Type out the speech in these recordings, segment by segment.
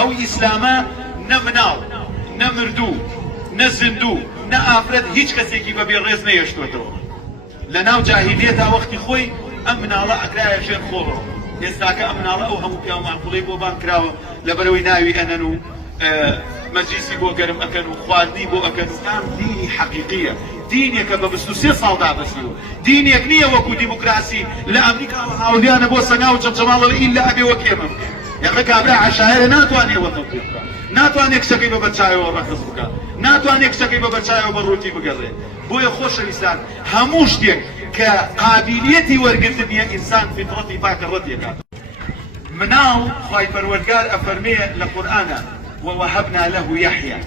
او اسلاما نمناو نمردو نزندو نافرد هیچ کەسێکی بەبێ ڕێز نەیەشتوێتەوە لەناو جاهیلیەتا وەختی خۆی ئەم مناڵە ئەکرایە ژێر خۆڕەوە ئێستاکە ئەم مناڵە ئەو هەموو پیا و ماقوڵەی بۆ بان کراوە لەبەرەوەی ناوی ئەنەن و مەجلیسی بۆ گەرم ئەکەن و خواردنی بۆ ئەکەن ئەم دینی حەقیقیە دینێکە بە 23 ساڵ دابەستیوە دینێک نییە وەکو دیموکراسی لە ئەمریکا هاوڵیانە بۆ سەنگا و جەمجەماڵەوە ئیلا ئەبێ وەک ئێمە یەخە کابرا عەشایرە ناتوانێ وەتەن پێ بکات ناتوانێت کچەکەی بە بەرچاوەوە ڕەخز بکات ناتوانێت کچەکەی بە بەرچاوەوە بە ڕووتی بگەڕێت بۆیە خۆشەویستان هەموو شتێک کە قابلیەتی وەرگرتنیە ئینسان فیتڕەتی پاکە ڕەتێکات مناڵ خوای پەروەردگار ئەفەرمێ لە قورئانە ووهبنا له يحيى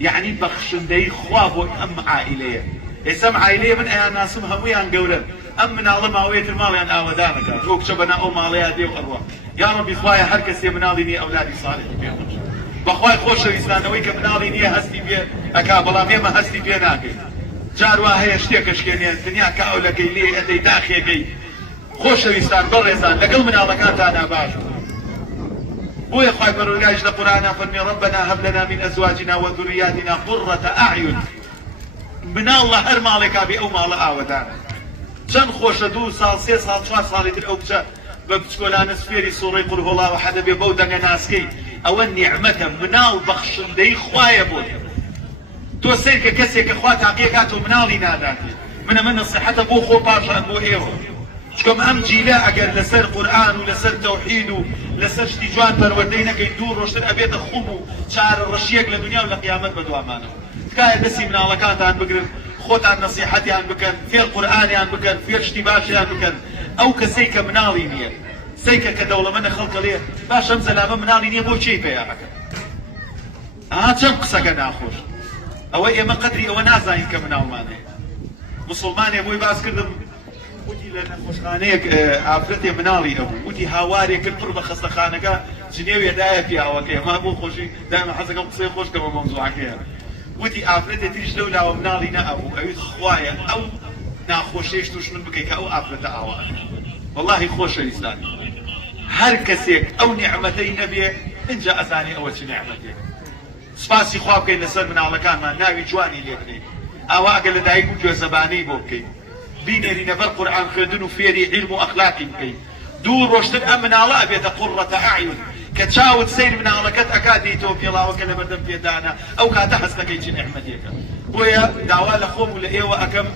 يعني بەخشندەی خوا بۆ ئەم عائلەیە ئێستا ئەم عائلەیە من ئەیان ناسم هەموویان گەورەن ئەم مناڵە ماوەیەتر ماڵیان ئاوەدانەکات ئەو کچە بەنا ئەو ماڵەیە دێ و ئەڕوا یا ڕەبی خوایە هەر کەسێ مناڵی نییە ئەولادی ساڵحی پێ بکە بەخوای خۆشەویستانەوەی کە مناڵی نییە هەستی پێ ئەکا بەڵام ئێمە هەستی پێ ناکەین جاروا هەیە شتێکە شکێنێن دنیا کە ئەولەکەی لێ ئەدەی داخێکەی خۆشەویستان بەڕێزان لەگەڵ مناڵەکانتانە باش بويا خواهي بروناج لقرآن فرمي ربنا هب لنا من أزواجنا وذرياتنا قرة أعين من الله هر مالك أبي أو مال آودانا چەند خۆشە 2 ساڵ 3 ساڵ 4 ساڵی تر ئەو کچە بە بچکۆلانە سفێری سوڕەی قول هۆڵا و حەدە بێ بەو دەنگە ناسکەی ئەوە نیعمەتە مناڵ بەخشندەی خوایە بۆ تۆ سیر کە کەسێکە خوا تاقیەکات و مناڵی ناداتێ من نصیحەتە بۆ خۆ پاشان بۆ ئێوە چکەم ئەم جیلە ئەگەر لەسەر قورئان و لەسەر تەوحید و لەسەر شتی جوان پەروەردەی نەکەی 2 ڕۆژتر ئەبێتە خوم و چارە ڕەشیەک لە دنیا و لە قیامەت بەدوامانەوە تکایە دەستی مناڵەکانتان بگرن خۆتان نەسیحەتیان بکەن فێر قورئانیان بکەن فێر شتی باشیان بکەن ئەو کەسەی کە مناڵی نییە سەیکە کە دەوڵەمەندە خەڵکە لێ باش ئەم زەلامە مناڵی نییە بۆ چی پێیان ئەکەن چەند قسەکە ناخۆش ئەوە ئێمە قەدری ئەوە نازانین کە مناڵمان هەیە موسڵمانێ بۆی باس کردم وتی لە نەخۆشخانەیەک ئافرەتێ مناڵی هەبوو وتی هاوارێ کرد پڕ بە خەستەخانەکە جنێوێدایە پیاوەکەی ئەمە بۆ خۆشی دایمە حەزەکەم قسەی خۆش کەمە مەوزوعەکەیە وتی ئافرەتێ تریش لەو لاوە مناڵی نەهەبوو ئەویت خوایە ئەو ناخۆشیەش توش من بکەی کە ئەو ئافرەتە ئاوانە وەڵڵاهی خۆشەویستانی هەر کەسێک ئەو نیعمەتەی نەبێ ئینجا ئەزانێ ئەوە چ نیعمەتێک سپاسی خوا بکەین لەسەر مناڵەکانمان ناوی جوانی لێ بکەین ئاوا ئەگەر لە دایک و گوێزەبانەی بۆ بکەین بینێرینە بەر قورئان خوێندن و فێری عیلم و ئەخلاقی بکەین 2 ڕۆژتر ئەم مناڵە ئەبێتە قوڕەتە ئەعیون کە چاوت سەیر مناڵەکەت ئەکا دێیتەوە پێڵاوەکە لە بەردەم پێدانە ئەو کاتە هەستەکەی چ نیعمەتێکە بۆیە داوا لە خۆم و لە ئێوە ئەکەم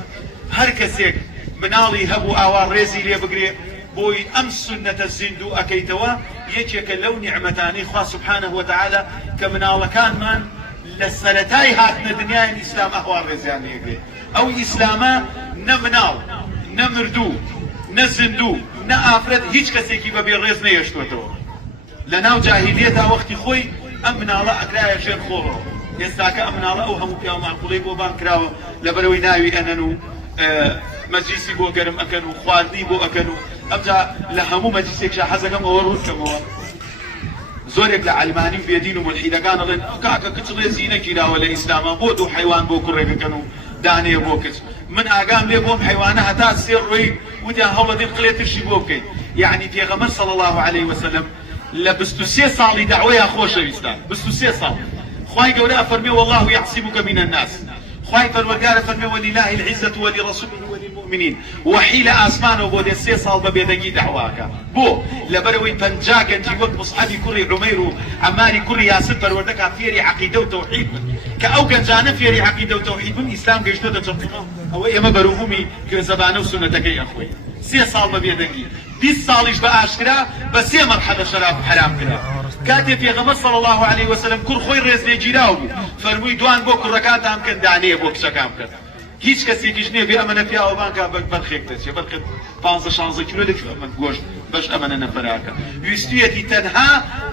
هەر کەسێک مناڵی هەبوو ئاوا ڕێزی لێ بگرێ بۆی ئەم سنەتە زیندوو ئەکەیتەوە یەکێکە لەو نیعمەتانەی خوا سوبحانه وتعالى کە مناڵەکانمان لە سەرەتای هاتنە دنیای ئیسلام ئەهوا ڕێزیان لێگرێ ئەو ئیسلامە نە مناڵ نە مردوو نە زیندوو نە ئافرەت هیچ کەسێکی بەبێ ڕێز نەیەشتوێتەوە لە ناو جاهیلیەتا وەختی خۆی ئەم مناڵە ئەکرایە ژێر خۆڕەوە ئێستاکە ئەم مناڵە ئەو هەموو پیا و ماقوڵەی بۆ بان کراوە لەبەرەوەی ناوی ئەنەن و مەجلیسی بۆ گەرم ئەکەن و خواردنی بۆ ئەکەن و ئەمجا لە هەموو مەجلیسێکشا حەزەکەم ئەوە ڕوودکەمەوە زۆرێک لە عەلمانی و بێدین و مولحیدەکان دەڵێن کاکە کچ ڕێزی نەگیراوە لە ئیسلاما بۆ 2 حەیوان بۆ کوڕێکەکەن و دانەیە بۆ کچ من ئاگام لێ بۆم حەیوانە هەتا 3 ڕۆی وتیان هەوڵەدەین قلێترشی بۆ بکەین یعنی پێغەمبەر صلی الله عليه وسلم لە 23 ساڵی دعوەیە خۆشەویستان 23 ساڵ خوای گەورە ئەفەرمێ والله يعصمك من الناس خوای پەروەردگار ئەفەرمێ ولله العزة ولرسوله وللمؤمنين وحی لە ئاسمانەوە بۆ دێ 3 ساڵ بە بێدەنگی دعواکە بۆ لەبەرەوەی 50 گەنجی وەک مصعەبی کوڕی عومەیر و عەماری کوڕی یاسر پەروەردەکا فێری عەقیدە و تەوحید بن کە ئەو گەنجانە فێری عەقیدە و تەوحید بن ئیسلام گەیشتۆتە چەمچەمە ئەوە ئێمە بەروهومی گوێزەبانە و سونەتەکەی ئەخوێن 3 ساڵ بە بێدەنگی 20 ساڵیش بە ئاشکرا بە 3 مەرحەلە شەراب حرام کرا کاتێ پێغەمبەر صلی الله عليه وسلم کوڕ خۆی ڕێز لێگیراو بوو فەرمووی دوان بۆ کوڕەکانتان بکەن دانەیە بۆ کچەکان بکەن هیچ کەسێکیش نییە بێ ئەمەنە پیاوەبانکە بەرخێک دەچێ بەرخێت 15-16 کیلۆ دەچێت ئەمە گۆشت بەش ئەمەنە نەفەراکە ویستویەتی تەنها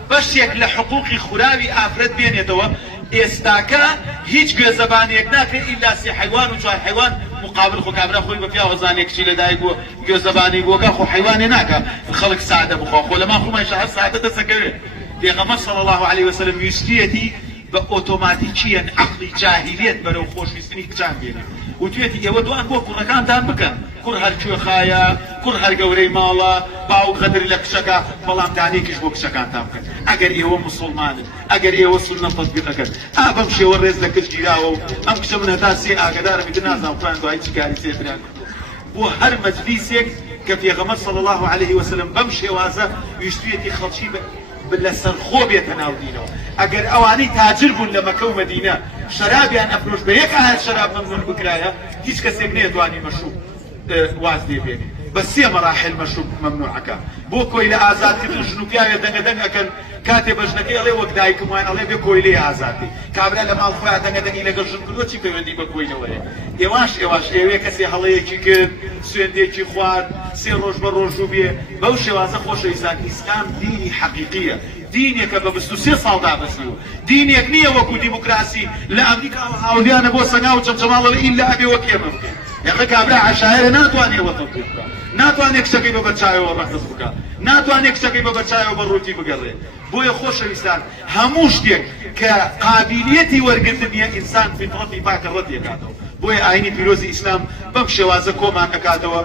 بەشێک لە حقوقی خوراوی ئافرەت بێنێتەوە ئێستاکە هیچ گوێزەبانێک ناکرێت ئیلا 3 حەیوان و 4 حەیوان مقابل خۆ کابرا خۆی بە پیاوەزانێک کچی لەدایک بووە گوێزەبانی بۆکە خۆ حەیوانێ ناکە خەڵک سادە بخوا خۆ لەما خۆمانشە هەر سادە دەسەکەوێت پێغەمبەر صلی الله عليه وسلم ویستویەتی بە ئۆتۆماتیکیەن عەقڵی جاهیلیەت بەرەو خۆشویستنی کچان بێنێت وتوێتی ئێوە دوان بۆ کوڕەکانتان بکەن کوڕ هەر کوێخایە کوڕ هەر گەورەی ماڵە باوک غەدر لە کچەکە بەڵام دانێکیش بۆ کچەکانتان بکەن ئەگەر ئێوە موسڵمانن ئەگەر ئێوە سونە تەطبیق دەکەن بەم شێوە ڕێز لە کچ گیراوە و ئەم کچە من هەتا سێ ئاگدارم ئیتر نازانم خۆیان دوای چ کاری سێتران بۆ هەر مەجلیسێک کە پێغەمبەر صلی الله عليه وسلم بەم شێوازە ویستویەتی خەڵکی لەسەر خۆ بێتە ناو دینەوە ئەگەر ئەوانەی تاجر بوون لە مەکە و مەدینە شەرابیان ئەفرۆش بە یەک ئاەت شەراب مەمنوع بکرایە هیچ کەسێک نەیەتوانی مەشروب واز لێبێنێ بە سێ مەراحل مەشروب مەمنوعەکە بۆ کۆی لە ئازادکردن ژن و پیاوێ دەنگەدەنگ ئەکەن کاتێ بەژنەکەی ئەڵێ وەک دایکم وایە ئەڵێ بێ کۆی لێ ئازادی کابرا لە ماڵ خۆیان دەنگەدەنگی لەگەڵ ژن کردووە چی پەیوەندی بە کۆینەوەیە ئێواش ئێوێ کەسێ هەڵەیەکی کرد سوێندێکی خوارد سێ ڕۆژ بە ڕۆژوو بێ بەو شێوازە خۆشەویستان ئیسلام دینی حەقیقیە دینێکە بە 23 ساڵ دابەسیوە دینێک نییە وەکو دیموکراسی لە ئەمریکا هاولیانە بۆ سەنگا و چەمچەماڵەوە ئیلا ئەبێ وەک ئێمە بکەین یەخە کابرا عەشایرە ناتوانێ وە تەطبیق بکات ناتوانێت کچەکەی بە بەرچاوەوە ڕەخت بکات ناتوانێت کچەکەی بە بەرچاوەوە بە ڕووتی بگەڕێت بۆیە خۆشەویستان هەموو شتێک کە قابلیەتی وەرگرتنیە ئینسان فیتڕەتی پاکە ڕەت دێکاتەوە بۆیە ئاینی پیرۆزی ئیسلام بەم شێوازە کۆمان ئەکاتەوە